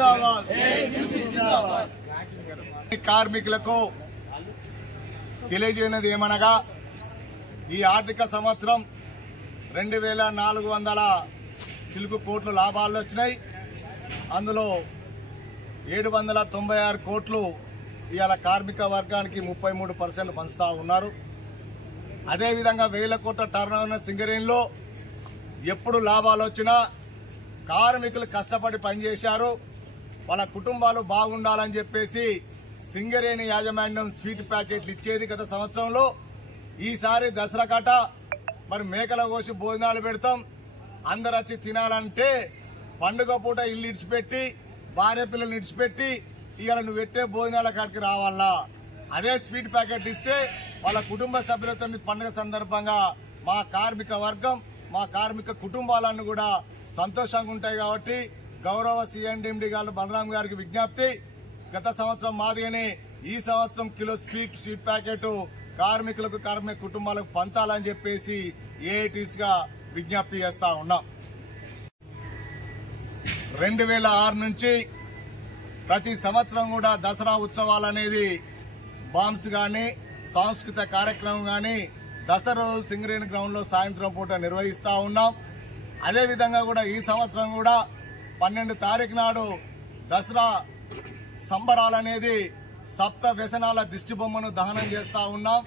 జిందాబాద్ కార్మికులకు తెలియజేయనది ఏమనగా ఈ ఆర్థిక సంవత్సరం 2400 చిలుకు కోట్లు లాభాలు వచ్చినాయి. అందులో 796 కోట్లు ఇవాళ కార్మిక వర్గానికి 33% పంచుతా ఉన్నారు. అదేవిధంగా 1000 కోట్ల టర్నోవర్ సింగరేణిలో ఎప్పుడు లాభాలు వచ్చినా కార్మికులు కష్టపడి పనిచేశారు. వాళ్ళ కుటుంబాలు బాగుండాలని చెప్పేసి సింగరేణి యాజమాన్యం స్వీట్ ప్యాకెట్లు ఇచ్చేది గత సంవత్సరంలో. ఈసారి దసరా కట మరి మేకల కోసి భోజనాలు పెడతాం, అందరు వచ్చి తినాలంటే పండుగ పూట ఇల్లు ఇడిచిపెట్టి భార్య పిల్లలు ఇడిచిపెట్టి ఇవాళ నువ్వు పెట్టే భోజనాల కాడికి రావాలా. అదే స్వీట్ ప్యాకెట్ ఇస్తే వాళ్ళ కుటుంబ సభ్యులతో పండుగ సందర్భంగా మా కార్మిక వర్గం మా కార్మిక కుటుంబాలను కూడా సంతోషంగా ఉంటాయి. కాబట్టి గౌరవ సిఎండిఎండి గారు బలరాం గారికి విజ్ఞప్తి, గత సంవత్సరం మాదిగానే ఈ సంవత్సరం కిలో స్వీట్ ప్యాకెట్ కార్మికులకు కార్మిక కుటుంబాలకు పంచాలని చెప్పేసి ఏఐటీస్ గా విజ్ఞప్తి చేస్తా ఉన్నాం. 2006 నుంచి ప్రతి సంవత్సరం కూడా దసరా ఉత్సవాలు అనేది బాంబ్స్ గాని సాంస్కృతిక కార్యక్రమం గాని దసరా రోజు సింగరేణి గ్రౌండ్ లో సాయంత్రం పూట నిర్వహిస్తా ఉన్నాం. అదేవిధంగా కూడా ఈ సంవత్సరం కూడా 12 తారీఖు నాడు దసరా సంబరాలనేది సప్త వ్యసనాల దిష్టి బొమ్మను దహనం చేస్తా ఉన్నాం.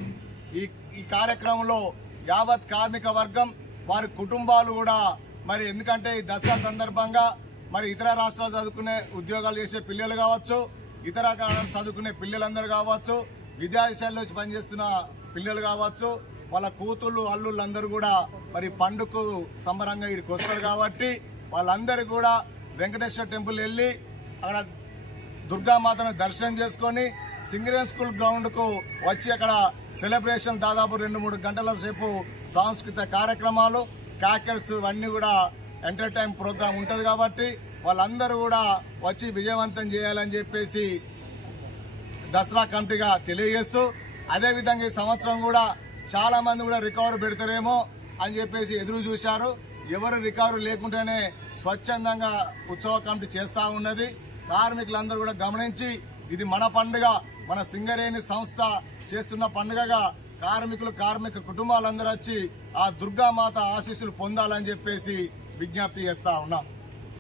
ఈ కార్యక్రమంలో యావత్ కార్మిక వర్గం వారి కుటుంబాలు కూడా మరి ఎందుకంటే ఈ దసరా సందర్భంగా మరి ఇతర రాష్ట్రాలు చదువుకునే ఉద్యోగాలు చేసే పిల్లలు కావచ్చు, ఇతర చదువుకునే పిల్లలందరూ కావచ్చు, విదేశాల్లో వచ్చి పనిచేస్తున్న పిల్లలు కావచ్చు, వాళ్ళ కూతుళ్ళు అల్లుళ్ళందరూ కూడా మరి పండుగకు సంబరంగా ఇక్కడికి వస్తారు. కాబట్టి వాళ్ళందరూ కూడా వెంకటేశ్వర టెంపుల్ వెళ్ళి అక్కడ దుర్గామాతను దర్శనం చేసుకుని సింగరేణి స్కూల్ గ్రౌండ్ కు వచ్చి అక్కడ సెలబ్రేషన్ దాదాపు 2-3 గంటల సేపు సాంస్కృతిక కార్యక్రమాలు క్యాకర్స్ ఇవన్నీ కూడా ఎంటర్టైన్ ప్రోగ్రామ్ ఉంటది. కాబట్టి వాళ్ళందరూ కూడా వచ్చి విజయవంతం చేయాలని చెప్పేసి దసరా కమిటీగా తెలియజేస్తూ, అదేవిధంగా ఈ సంవత్సరం కూడా చాలా మంది కూడా రికవరీ పెడతారేమో అని చెప్పేసి ఎదురు చూశారు. ఎవరు రికవరీ లేకుండానే స్వచ్ఛందంగా ఉత్సవ కమిటీ చేస్తా ఉన్నది. కార్మికులందరూ కూడా గమనించి ఇది మన పండుగ, మన సింగరేణి సంస్థ చేస్తున్న పండుగగా కార్మిక కుటుంబాలందరూ వచ్చి ఆ దుర్గామాత ఆశీస్సులు పొందాలని చెప్పేసి విజ్ఞప్తి చేస్తా ఉన్నాం.